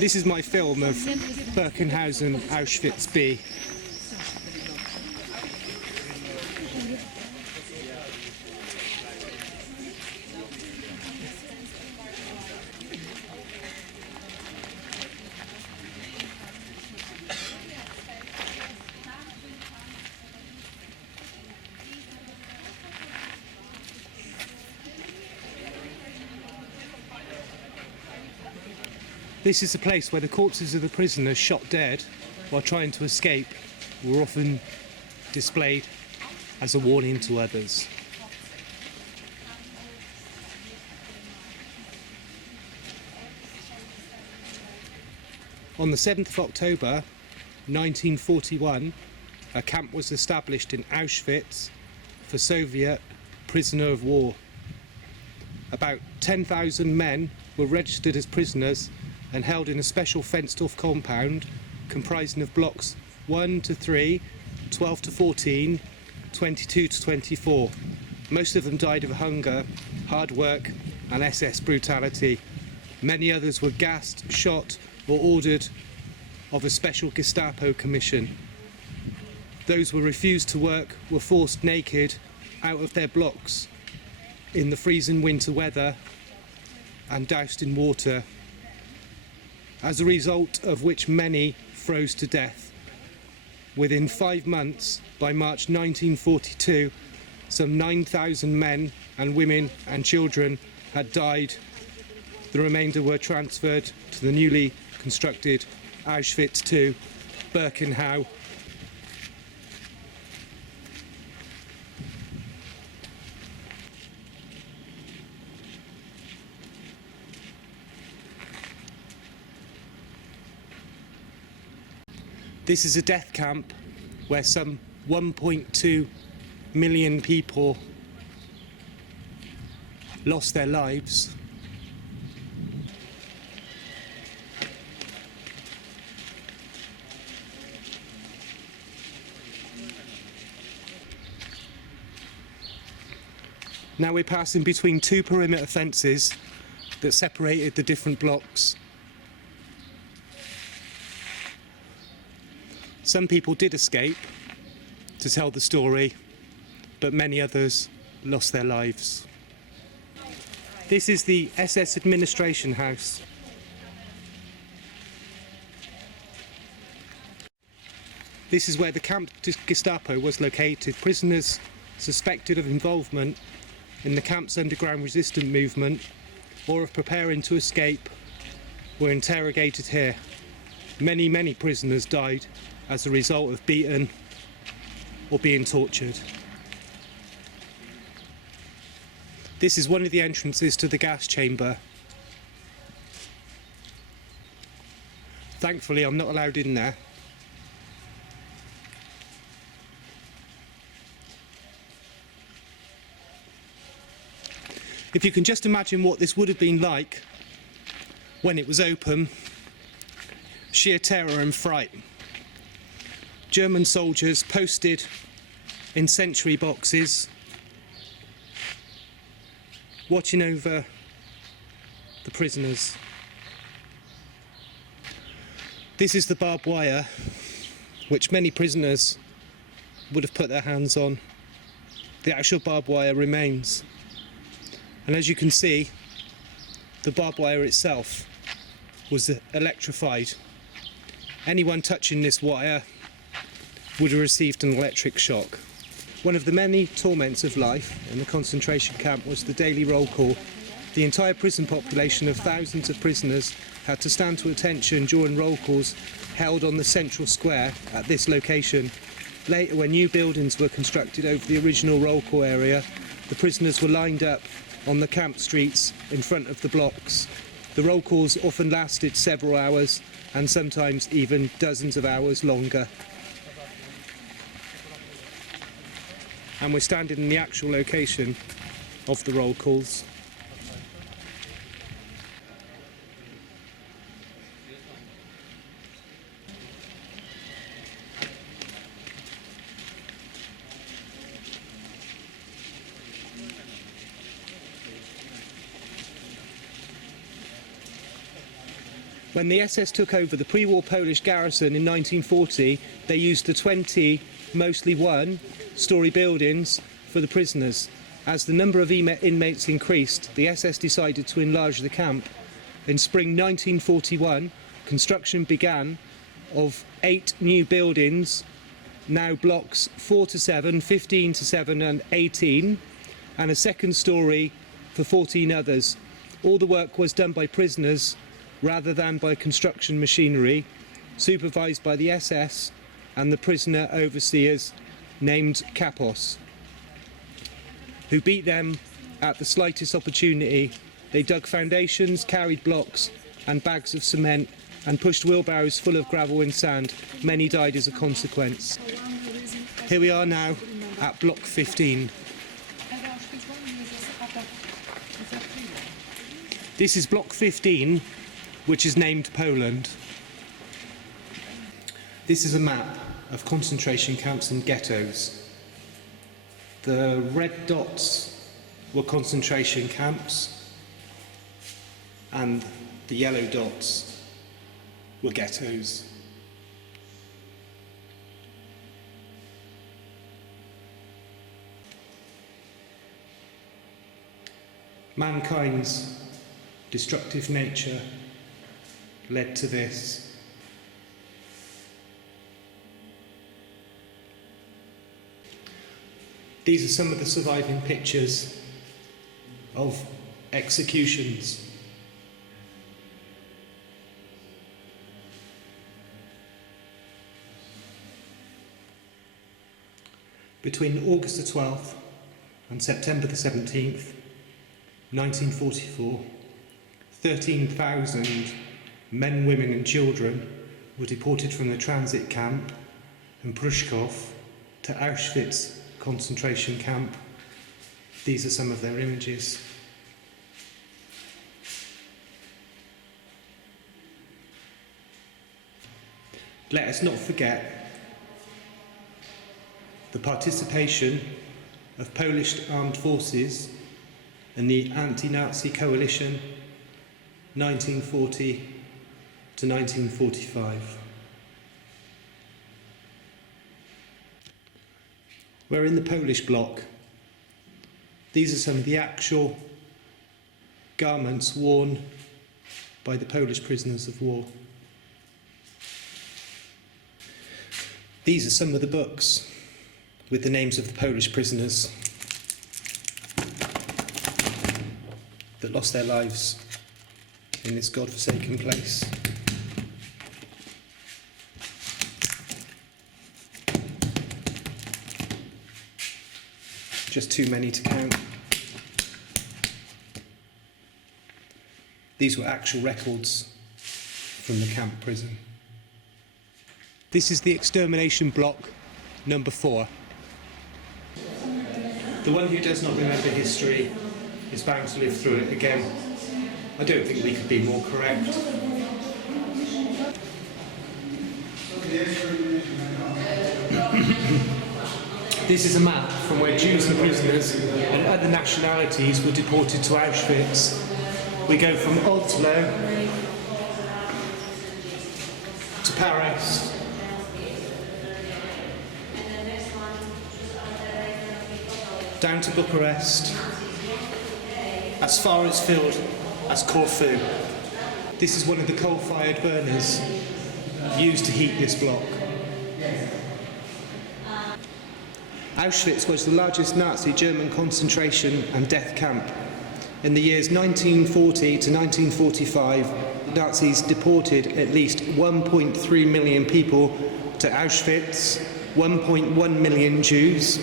This is my film of Birkenau and Auschwitz-B. This is the place where the corpses of the prisoners shot dead while trying to escape were often displayed as a warning to others. On the 7th of October 1941, a camp was established in Auschwitz for Soviet prisoner of war. About 10,000 men were registered as prisoners and held in a special fenced-off compound comprising of blocks 1 to 3, 12 to 14, 22 to 24. Most of them died of hunger, hard work and SS brutality. Many others were gassed, shot or ordered of a special Gestapo commission. Those who refused to work were forced naked out of their blocks in the freezing winter weather and doused in water, as a result of which many froze to death. Within 5 months, by March 1942, some 9,000 men and women and children had died. The remainder were transferred to the newly constructed Auschwitz II, Birkenau. This is a death camp where some 1.2 million people lost their lives. Now we're passing between two perimeter fences that separated the different blocks. Some people did escape to tell the story, but many others lost their lives. This is the SS administration house. This is where the camp Gestapo was located. Prisoners suspected of involvement in the camp's underground resistance movement or of preparing to escape were interrogated here. Many prisoners died as a result of beaten or being tortured. This is one of the entrances to the gas chamber. Thankfully, I'm not allowed in there. If you can just imagine what this would have been like when it was open, sheer terror and fright. German soldiers posted in sentry boxes, watching over the prisoners. This is the barbed wire, which many prisoners would have put their hands on. The actual barbed wire remains. And as you can see, the barbed wire itself was electrified. Anyone touching this wire would have received an electric shock. One of the many torments of life in the concentration camp was the daily roll call. The entire prison population of thousands of prisoners had to stand to attention during roll calls held on the central square at this location. Later, when new buildings were constructed over the original roll call area, the prisoners were lined up on the camp streets in front of the blocks. The roll calls often lasted several hours and sometimes even dozens of hours longer. And we're standing in the actual location of the roll calls. When the SS took over the pre-war Polish garrison in 1940, they used the 20, mostly one-storey buildings for the prisoners. As the number of inmates increased, the SS decided to enlarge the camp. In spring 1941, construction began of 8 new buildings, now blocks 4 to 7, 15 to 7 and 18, and a second storey for 14 others. All the work was done by prisoners rather than by construction machinery, supervised by the SS and the prisoner overseers named Kapos, who beat them at the slightest opportunity. They dug foundations, carried blocks and bags of cement, and pushed wheelbarrows full of gravel and sand. Many died as a consequence. Here we are now at Block 15. This is Block 15, which is named Poland. This is a map of concentration camps and ghettos. The red dots were concentration camps, and the yellow dots were ghettos. Mankind's destructive nature led to this. These are some of the surviving pictures of executions. Between August the 12th and September the 17th, 1944, 13,000 men, women and children were deported from the transit camp in Pruszków to Auschwitz concentration camp. These are some of their images. Let us not forget the participation of Polish armed forces in the anti-Nazi coalition 1940 to 1945. We're in the Polish bloc. These are some of the actual garments worn by the Polish prisoners of war. These are some of the books with the names of the Polish prisoners that lost their lives in this godforsaken place. Just too many to count. These were actual records from the camp prison. This is the extermination block number 4. The one who does not remember history is bound to live through it again. I don't think we could be more correct. This is a map from where Jews and prisoners and other nationalities were deported to Auschwitz. We go from Oslo to Paris, down to Bucharest, as far as field as Corfu. This is one of the coal-fired burners used to heat this block. Auschwitz was the largest Nazi German concentration and death camp. In the years 1940 to 1945, the Nazis deported at least 1.3 million people to Auschwitz, 1.1 million Jews,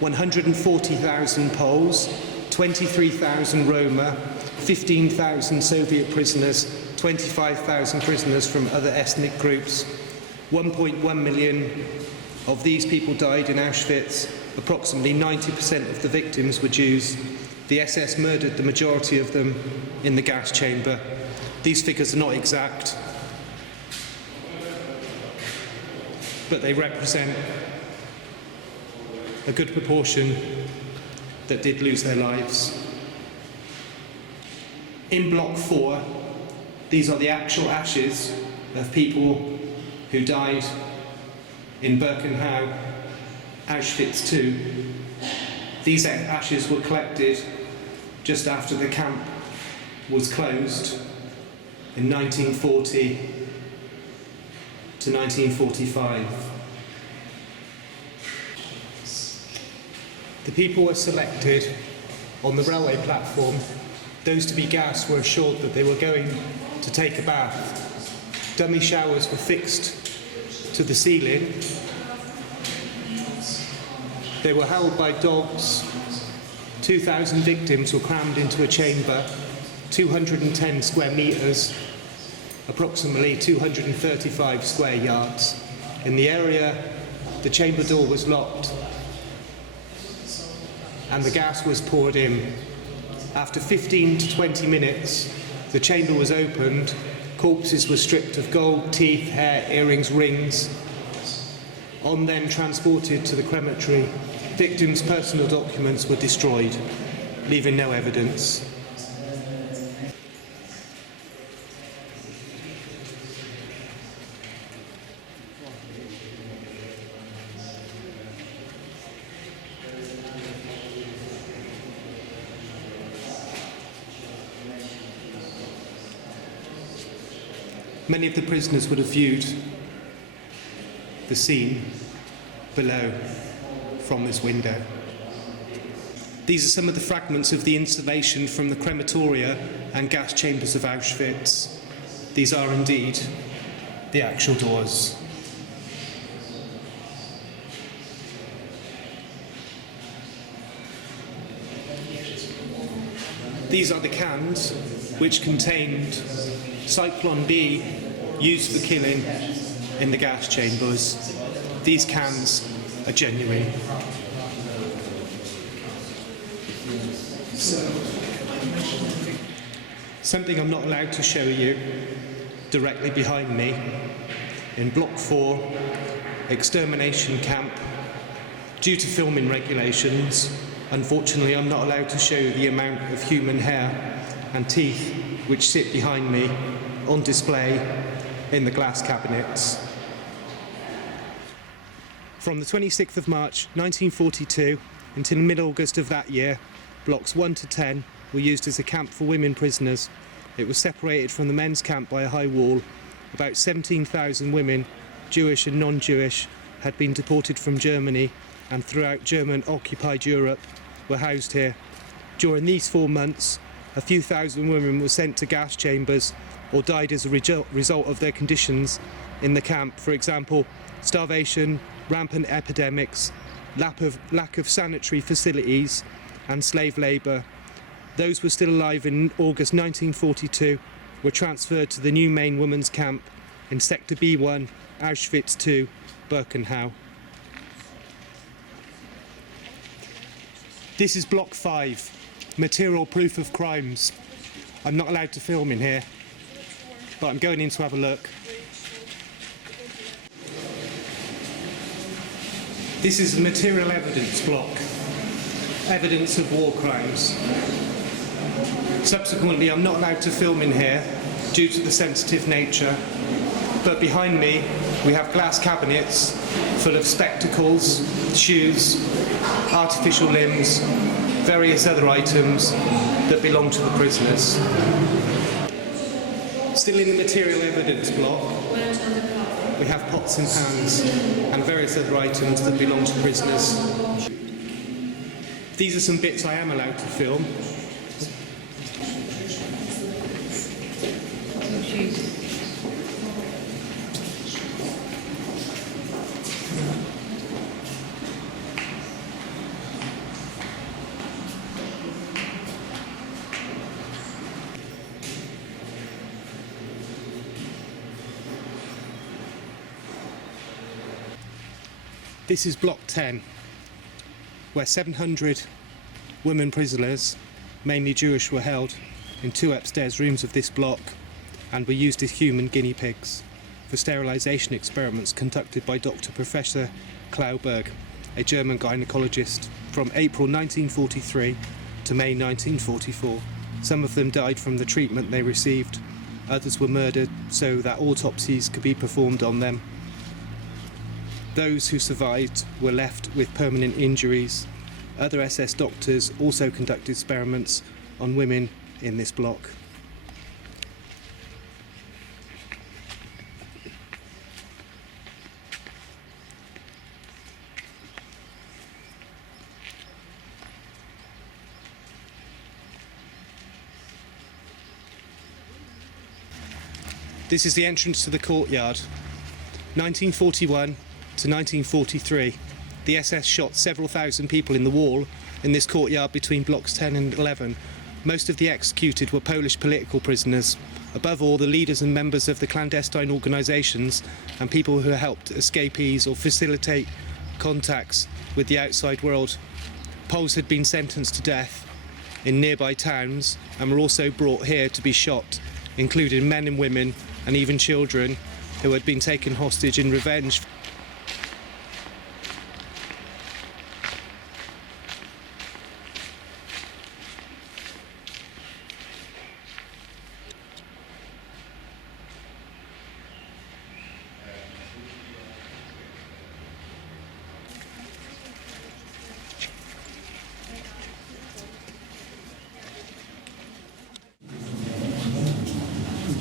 140,000 Poles, 23,000 Roma, 15,000 Soviet prisoners, 25,000 prisoners from other ethnic groups. 1.1 million of these people died in Auschwitz. Approximately 90% of the victims were Jews. The SS murdered the majority of them in the gas chamber. These figures are not exact, but they represent a good proportion that did lose their lives. In Block 4, These are the actual ashes of people who died in Birkenau, Auschwitz II. These ashes were collected just after the camp was closed in 1940 to 1945. The people were selected on the railway platform. Those to be gassed were assured that they were going to take a bath. Dummy showers were fixed to the ceiling. They were held by dogs. 2,000 victims were crammed into a chamber, 210 square metres, approximately 235 square yards. In the area, the chamber door was locked and the gas was poured in. After 15 to 20 minutes, the chamber was opened, corpses were stripped of gold, teeth, hair, earrings, rings, on then transported to the crematory. Victims' personal documents were destroyed, leaving no evidence. Many of the prisoners would have viewed the scene below from this window. These are some of the fragments of the installation from the crematoria and gas chambers of Auschwitz. These are indeed the actual doors. These are the cans which contained Cyclone B used for killing in the gas chambers. These cans are genuine. Something I'm not allowed to show you directly behind me. In Block 4, extermination camp, due to filming regulations, unfortunately I'm not allowed to show you the amount of human hair and teeth which sit behind me on display in the glass cabinets. From the 26th of March 1942 until mid-August of that year, blocks 1 to 10 were used as a camp for women prisoners. It was separated from the men's camp by a high wall. About 17,000 women, Jewish and non-Jewish, had been deported from Germany and throughout German-occupied Europe were housed here. During these 4 months, a few thousand women were sent to gas chambers or died as a result of their conditions in the camp. For example, starvation, rampant epidemics, lack of sanitary facilities and slave labour. Those who were still alive in August 1942 were transferred to the new main women's camp in Sector B1, Auschwitz II, Birkenau. This is Block 5, material proof of crimes. I'm not allowed to film in here, but I'm going in to have a look. This is a material evidence block, evidence of war crimes. Subsequently, I'm not allowed to film in here due to the sensitive nature, but behind me we have glass cabinets full of spectacles, shoes, artificial limbs, various other items that belong to the prisoners. Still in the material evidence block, we have pots and pans and various other items that belong to prisoners. These are some bits I am allowed to film. This is Block 10, where 700 women prisoners, mainly Jewish, were held in 2 upstairs rooms of this block and were used as human guinea pigs for sterilisation experiments conducted by Dr. Professor Klauberg, a German gynecologist, from April 1943 to May 1944. Some of them died from the treatment they received. Others were murdered so that autopsies could be performed on them. Those who survived were left with permanent injuries. Other SS doctors also conducted experiments on women in this block. This is the entrance to the courtyard. 1941 to 1943. The SS shot several thousand people in the wall in this courtyard between blocks 10 and 11. Most of the executed were Polish political prisoners. Above all, the leaders and members of the clandestine organisations and people who helped escapees or facilitate contacts with the outside world. Poles had been sentenced to death in nearby towns and were also brought here to be shot, including men and women and even children who had been taken hostage in revenge.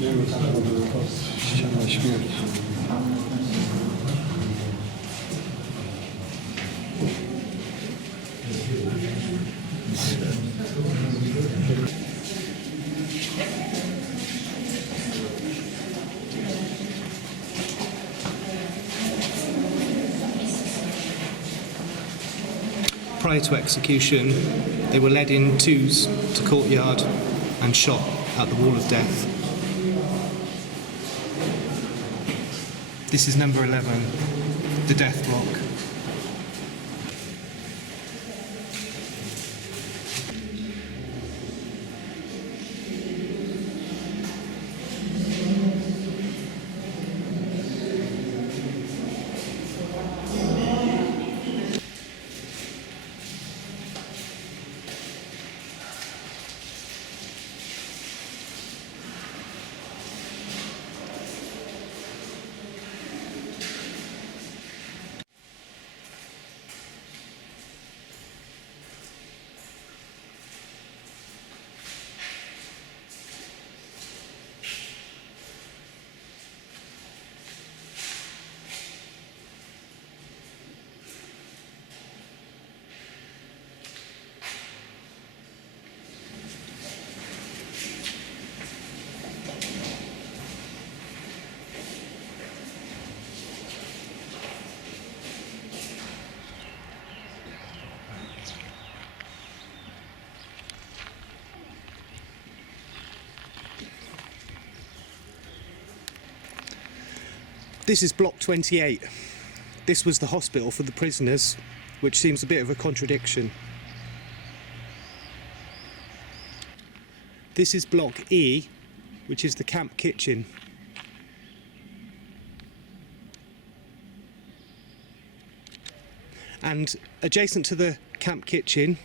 Idziemy tam do ściany śmierci. Prior to execution, they were led in twos to courtyard and shot at the wall of death. This is number 11, the death block. This is block 28. This was the hospital for the prisoners, which seems a bit of a contradiction. This is block E, which is the camp kitchen. And adjacent to the camp kitchen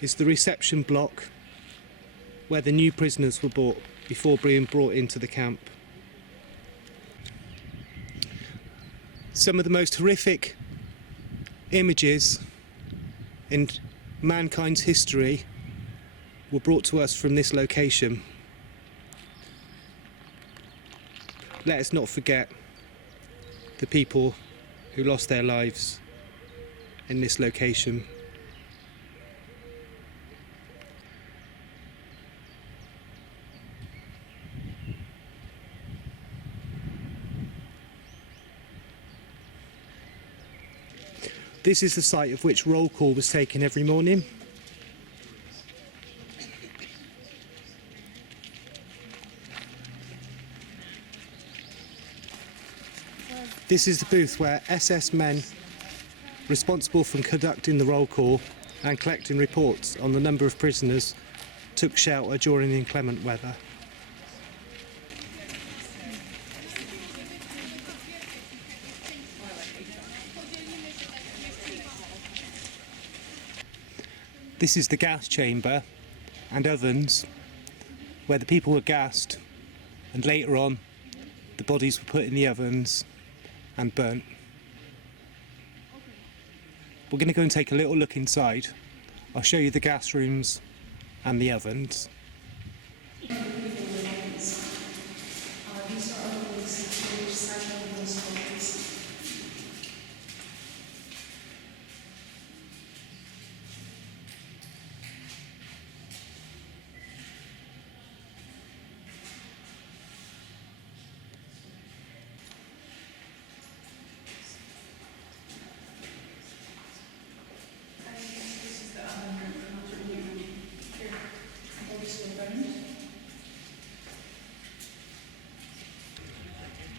is the reception block where the new prisoners were brought before being brought into the camp. Some of the most horrific images in mankind's history were brought to us from this location. Let us not forget the people who lost their lives in this location. This is the site of which roll call was taken every morning. This is the booth where SS men responsible for conducting the roll call and collecting reports on the number of prisoners took shelter during the inclement weather. This is the gas chamber and ovens where the people were gassed and later on the bodies were put in the ovens and burnt. We're going to go and take a little look inside. I'll show you the gas rooms and the ovens.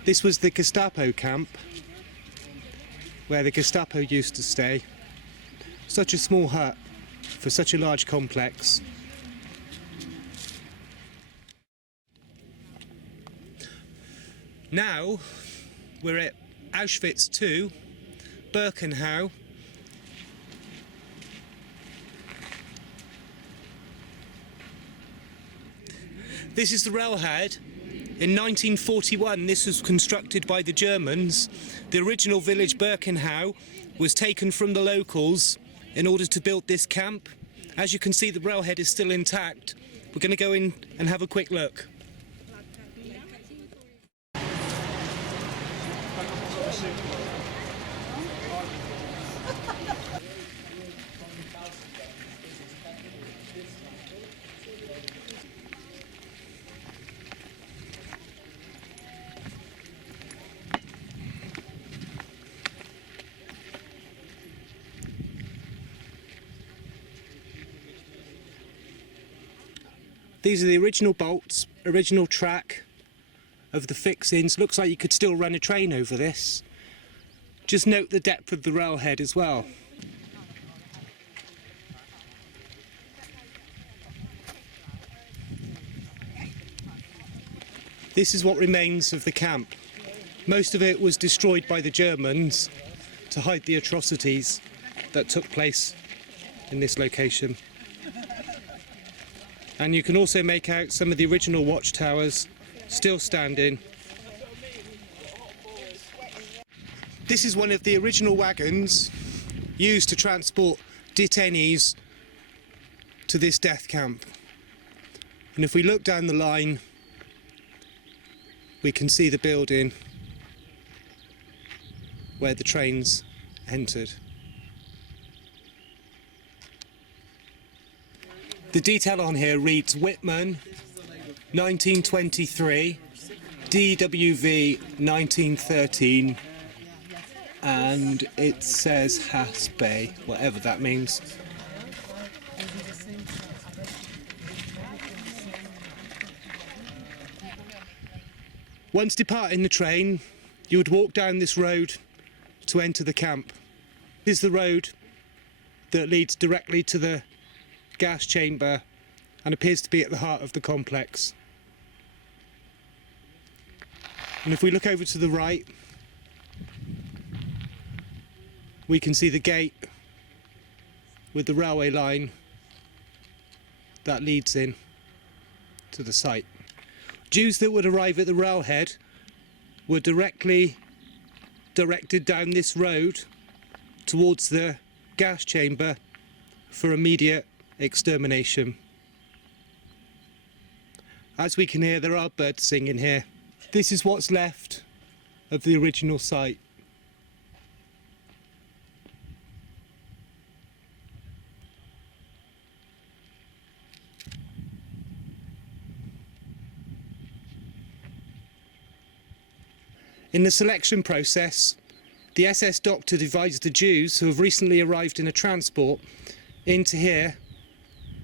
This was the Gestapo camp, where the Gestapo used to stay. Such a small hut for such a large complex. Now we're at Auschwitz-II, Birkenau. This is the railhead. In 1941, this was constructed by the Germans. The original village Birkenau was taken from the locals in order to build this camp. As you can see, the railhead is still intact. We're going to go in and have a quick look. These are the original bolts, original track of the fixings. Looks like you could still run a train over this. Just note the depth of the railhead as well. This is what remains of the camp. Most of it was destroyed by the Germans to hide the atrocities that took place in this location. And you can also make out some of the original watchtowers still standing. This is one of the original wagons used to transport detainees to this death camp. And if we look down the line, we can see the building where the trains entered. The detail on here reads Whitman, 1923, DWV, 1913, and it says Hasbay, whatever that means. Once departing the train, you would walk down this road to enter the camp. This is the road that leads directly to the gas chamber and appears to be at the heart of the complex. And if we look over to the right, we can see the gate with the railway line that leads in to the site. Jews that would arrive at the railhead were directly directed down this road towards the gas chamber for immediate extermination. As we can hear, there are birds singing here. This is what's left of the original site. In the selection process, the SS doctor divides the Jews who have recently arrived in a transport into here,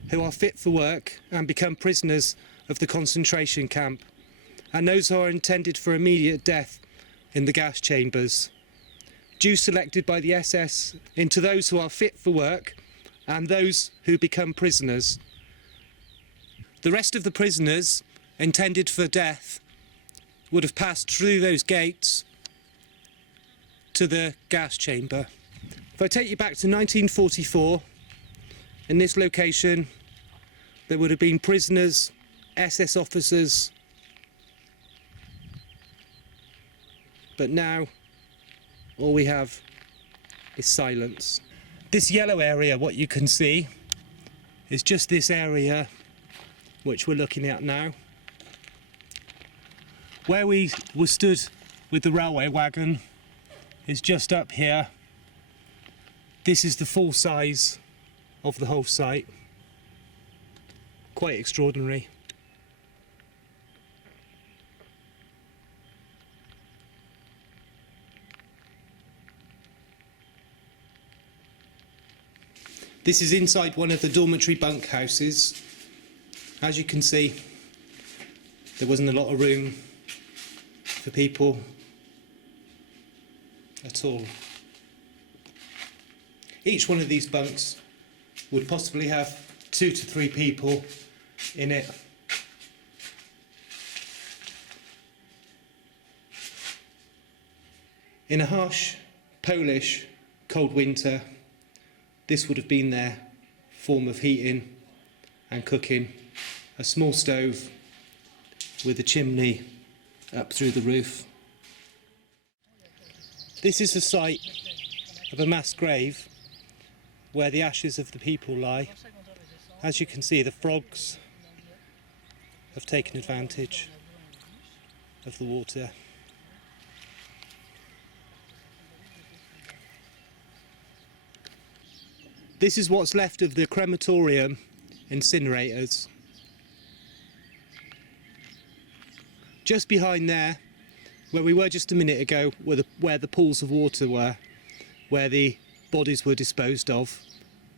who are fit for work and become prisoners of the concentration camp, and those who are intended for immediate death in the gas chambers. Jews selected by the SS into those who are fit for work and those who become prisoners. The rest of the prisoners intended for death would have passed through those gates to the gas chamber. If I take you back to 1944, in this location there would have been prisoners, SS officers But now all we have is silence. This yellow area, what you can see, is just this area which we're looking at now. Where we were stood with the railway wagon is just up here. This is the full size of the whole site. Quite extraordinary. This is inside one of the dormitory bunkhouses. As you can see, there wasn't a lot of room for people at all. Each one of these bunks would possibly have 2 to 3 people in it. In a harsh Polish cold winter, this would have been their form of heating and cooking. A small stove with a chimney up through the roof. This is the site of a mass grave where the ashes of the people lie. As you can see, the frogs have taken advantage of the water. This is what's left of the crematorium incinerators. Just behind there, where we were just a minute ago, where the pools of water were, where the bodies were disposed of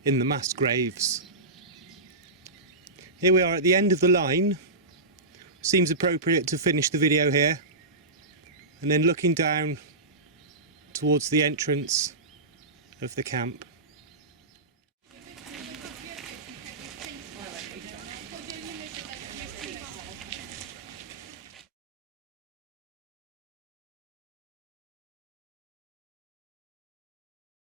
in the mass graves. Here we are at the end of the line. Seems appropriate to finish the video here. And then looking down towards the entrance of the camp.